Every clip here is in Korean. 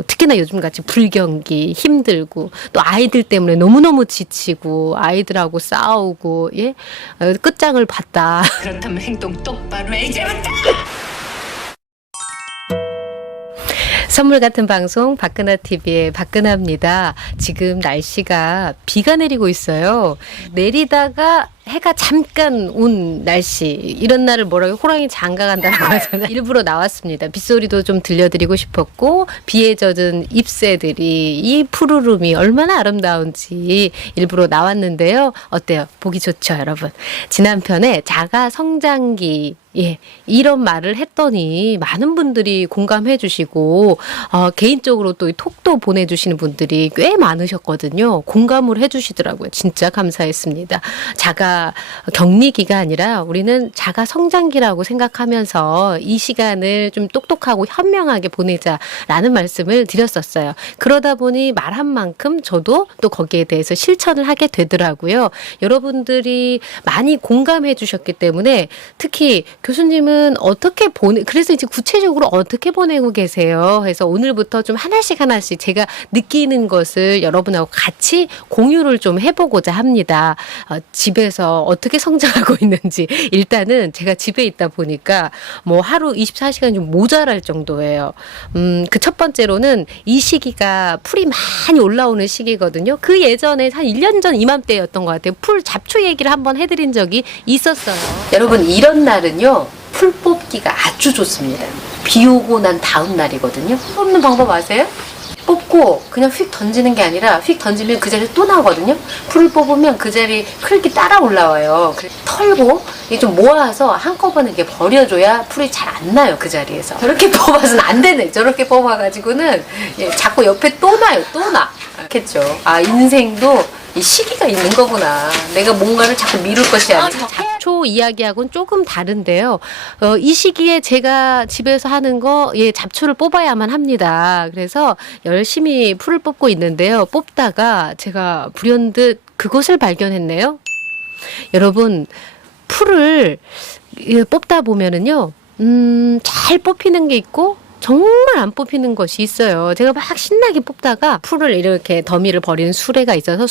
특히나 요즘같이 불경기 힘들고 또 아이들 때문에 너무너무 지치고 아이들하고 싸우고 예? 끝장을 봤다. 그렇다면 행동 똑바로 해 이제부터. 선물 같은 방송 박근아 TV의 박근아입니다. 지금 날씨가 비가 내리고 있어요. 내리다가 해가 잠깐 온 날씨, 이런 날을 뭐라고 호랑이 장가 간다고 하잖아요. 일부러 나왔습니다. 빗소리도 좀 들려드리고 싶었고 비에 젖은 잎새들이 이 푸르름이 얼마나 아름다운지 일부러 나왔는데요. 어때요? 보기 좋죠, 여러분? 지난 편에 자가 성장기 이런 말을 했더니 많은 분들이 공감해 주시고 개인적으로 또 이 톡도 보내주시는 분들이 꽤 많으셨거든요. 공감을 해 주시더라고요. 진짜 감사했습니다. 자가 격리기가 아니라 우리는 자가 성장기라고 생각하면서 이 시간을 좀 똑똑하고 현명하게 보내자라는 말씀을 드렸었어요. 그러다 보니 말한 만큼 저도 또 거기에 대해서 실천을 하게 되더라고요. 여러분들이 많이 공감해 주셨기 때문에 특히 교수님은 어떻게 그래서 이제 구체적으로 어떻게 보내고 계세요? 해서 오늘부터 좀 하나씩 제가 느끼는 것을 여러분하고 같이 공유를 좀 해보고자 합니다. 집에서 어떻게 성장하고 있는지 일단은 제가 집에 있다 보니까 뭐 하루 24시간 좀 모자랄 정도예요. 그 첫 번째로는 이 시기가 풀이 많이 올라오는 시기거든요. 그 예전에 한 1년 전 이맘때였던 것 같아요. 풀 잡초 얘기를 한번 해드린 적이 있었어요. 여러분 이런 날은요. 풀 뽑기가 아주 좋습니다. 비 오고 난 다음 날이거든요. 뽑는 방법 아세요? 뽑고 그냥 휙 던지는 게 아니라 휙 던지면 그 자리에 또 나오거든요. 풀을 뽑으면 그 자리에 흙이 따라 올라와요. 털고 이게 좀 모아서 한꺼번에 이렇게 버려줘야 풀이 잘 안 나요. 그 자리에서. 저렇게 뽑아서는 안 되네. 저렇게 뽑아가지고는 자꾸 옆에 또 나요. 또 나. 그렇겠죠. 아 인생도 이 시기가 있는 거구나. 내가 뭔가를 자꾸 미룰 것이 아니라. 잡초 이야기하고는 조금 다른데요. 이 시기에 제가 집에서 하는 거, 잡초를 뽑아야만 합니다. 그래서 열심히 풀을 뽑고 있는데요. 뽑다가 제가 불현듯 그것을 발견했네요. 여러분, 풀을 뽑다 보면은요, 잘 뽑히는 게 있고, 정말 안 뽑히는 것이 있어요. 제가 막 신나게 뽑다가 풀을 이렇게 더미를 버리는 수레가 있어서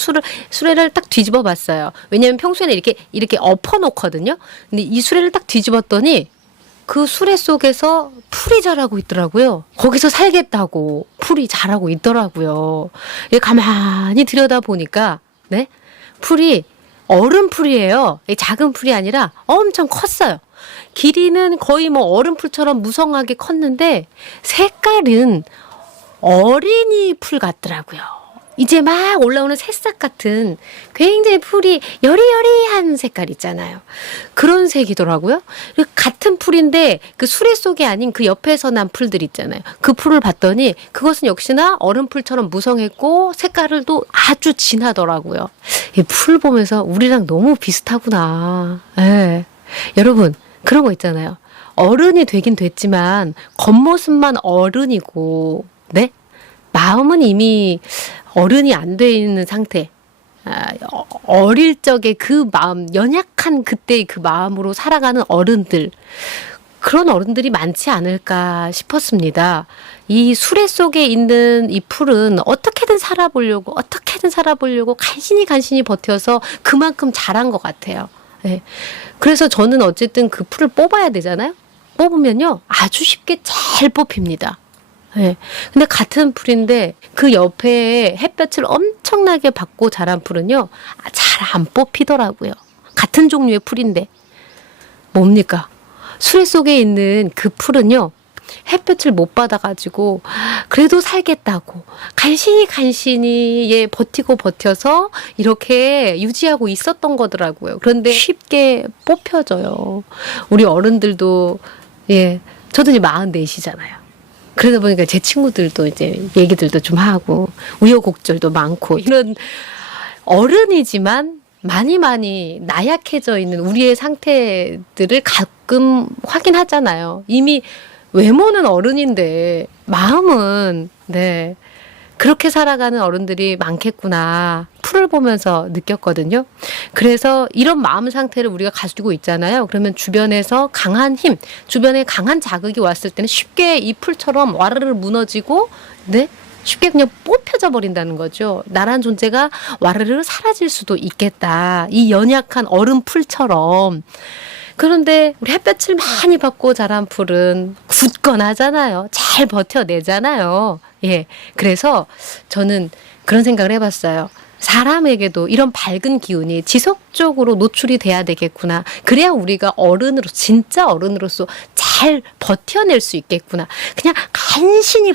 수레를 딱 뒤집어 봤어요. 왜냐면 평소에는 이렇게 엎어 놓거든요. 근데 이 수레를 딱 뒤집었더니 그 수레 속에서 풀이 자라고 있더라고요. 거기서 살겠다고 풀이 자라고 있더라고요. 가만히 들여다보니까 풀이 얼음풀이에요. 작은 풀이 아니라 엄청 컸어요. 길이는 거의 뭐 얼음풀처럼 무성하게 컸는데 색깔은 어린이 풀 같더라고요. 이제 막 올라오는 새싹 같은 굉장히 풀이 여리여리한 색깔 있잖아요. 그런 색이더라고요. 같은 풀인데 그 수레 속에 아닌 그 옆에서 난 풀들 있잖아요. 그 풀을 봤더니 그것은 역시나 얼음풀처럼 무성했고 색깔을 또 아주 진하더라고요. 이 풀 보면서 우리랑 너무 비슷하구나. 여러분 그런 거 있잖아요. 어른이 되긴 됐지만 겉모습만 어른이고 마음은 이미 어른이 안 돼 있는 상태. 어릴 적에 그 마음, 연약한 그때의 그 마음으로 살아가는 어른들. 그런 어른들이 많지 않을까 싶었습니다. 이 수레 속에 있는 이 풀은 어떻게든 살아보려고 간신히 버텨서 그만큼 자란 것 같아요. 그래서 저는 어쨌든 그 풀을 뽑아야 되잖아요. 뽑으면요 아주 쉽게 잘 뽑힙니다. 근데 같은 풀인데 그 옆에 햇볕을 엄청나게 받고 자란 풀은요 잘 안 뽑히더라고요. 같은 종류의 풀인데 뭡니까? 수레 속에 있는 그 풀은요 햇볕을 못 받아가지고 그래도 살겠다고 간신히 버텨서 이렇게 유지하고 있었던 거더라고요. 그런데 쉽게 뽑혀져요. 우리 어른들도 저도 이제 44이잖아요. 그러다 보니까 제 친구들도 이제 얘기들도 좀 하고 우여곡절도 많고 이런 어른이지만 많이 나약해져 있는 우리의 상태들을 가끔 확인하잖아요. 이미 외모는 어른인데 마음은 그렇게 살아가는 어른들이 많겠구나. 풀을 보면서 느꼈거든요. 그래서 이런 마음 상태를 우리가 가지고 있잖아요. 그러면 주변에서 강한 힘, 주변에 강한 자극이 왔을 때는 쉽게 이 풀처럼 와르르 무너지고, 네? 쉽게 그냥 뽑혀져 버린다는 거죠. 나란 존재가 와르르 사라질 수도 있겠다. 이 연약한 얼음 풀처럼. 그런데 우리 햇볕을 많이 받고 자란 풀은 굳건하잖아요. 잘 버텨내잖아요. 예. 그래서 저는 그런 생각을 해봤어요. 사람에게도 이런 밝은 기운이 지속적으로 노출이 돼야 되겠구나. 그래야 우리가 어른으로, 진짜 어른으로서 잘 버텨낼 수 있겠구나. 그냥 간신히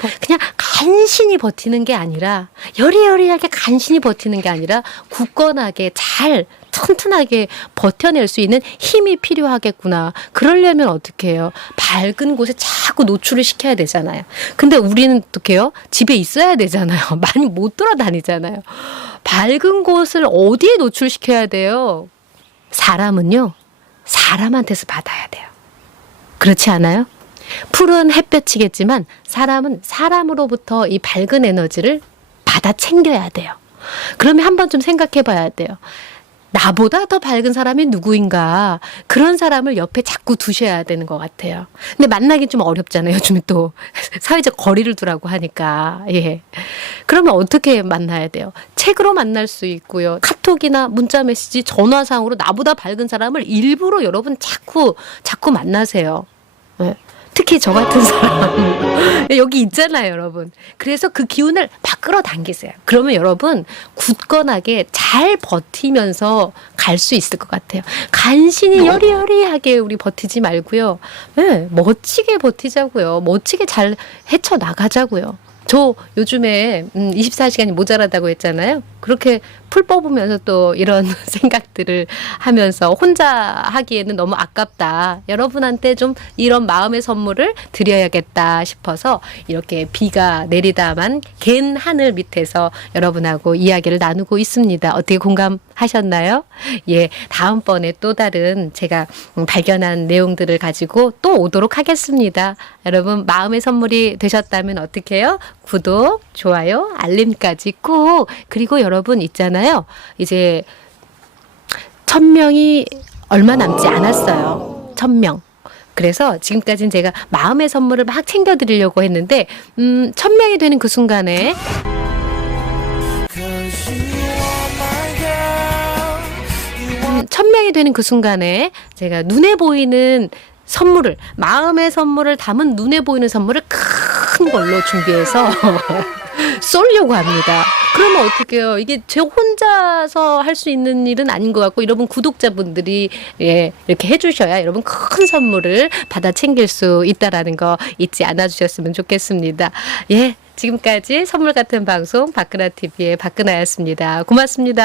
버티는 게 아니라, 여리여리하게 간신히 버티는 게 아니라, 굳건하게 잘 튼튼하게 버텨낼 수 있는 힘이 필요하겠구나. 그러려면 어떻게 해요? 밝은 곳에 자꾸 노출을 시켜야 되잖아요. 근데 우리는 어떻게 해요? 집에 있어야 되잖아요. 많이 못 돌아다니잖아요. 밝은 곳을 어디에 노출시켜야 돼요? 사람은요, 사람한테서 받아야 돼요. 그렇지 않아요? 풀은 햇볕이겠지만 사람은 사람으로부터 이 밝은 에너지를 받아 챙겨야 돼요. 그러면 한번 좀 생각해 봐야 돼요. 나보다 더 밝은 사람이 누구인가. 그런 사람을 옆에 자꾸 두셔야 되는 것 같아요. 근데 만나기 좀 어렵잖아요. 요즘에 또 사회적 거리를 두라고 하니까. 예. 그러면 어떻게 만나야 돼요? 책으로 만날 수 있고요. 카톡이나 문자 메시지, 전화상으로 나보다 밝은 사람을 일부러 여러분 자꾸 만나세요. 예. 특히 저 같은 사람 여기 있잖아요, 여러분. 그래서 그 기운을 막 끌어당기세요. 그러면 여러분 굳건하게 잘 버티면서 갈 수 있을 것 같아요. 간신히 여리여리하게 우리 버티지 말고요. 네, 멋지게 버티자고요. 멋지게 잘 헤쳐나가자고요. 저 요즘에 24시간이 모자라다고 했잖아요. 그렇게 풀 뽑으면서 또 이런 생각들을 하면서 혼자 하기에는 너무 아깝다. 여러분한테 좀 이런 마음의 선물을 드려야겠다 싶어서 이렇게 비가 내리다만 갠 하늘 밑에서 여러분하고 이야기를 나누고 있습니다. 어떻게 공감하셨나요? 예, 다음번에 또 다른 제가 발견한 내용들을 가지고 또 오도록 하겠습니다. 여러분 마음의 선물이 되셨다면 어떻게 해요? 구독, 좋아요, 알림까지 꼭. 그리고 여러분 있잖아요. 이제 1000명이 얼마 남지 않았어요. 1000명. 그래서 지금까지는 제가 마음의 선물을 막 챙겨드리려고 했는데 1000명이 되는 그 순간에 1000명이 되는 그 순간에 제가 눈에 보이는 선물을, 마음의 선물을 담은 눈에 보이는 선물을 큰 걸로 준비해서 쏠려고 합니다. 그러면 어떻게 해요? 이게 제 혼자서 할 수 있는 일은 아닌 것 같고, 여러분 구독자분들이 예, 이렇게 해주셔야 여러분 큰 선물을 받아 챙길 수 있다라는 거 잊지 않아 주셨으면 좋겠습니다. 예, 지금까지 선물 같은 방송 박근아 TV의 박근아였습니다. 고맙습니다.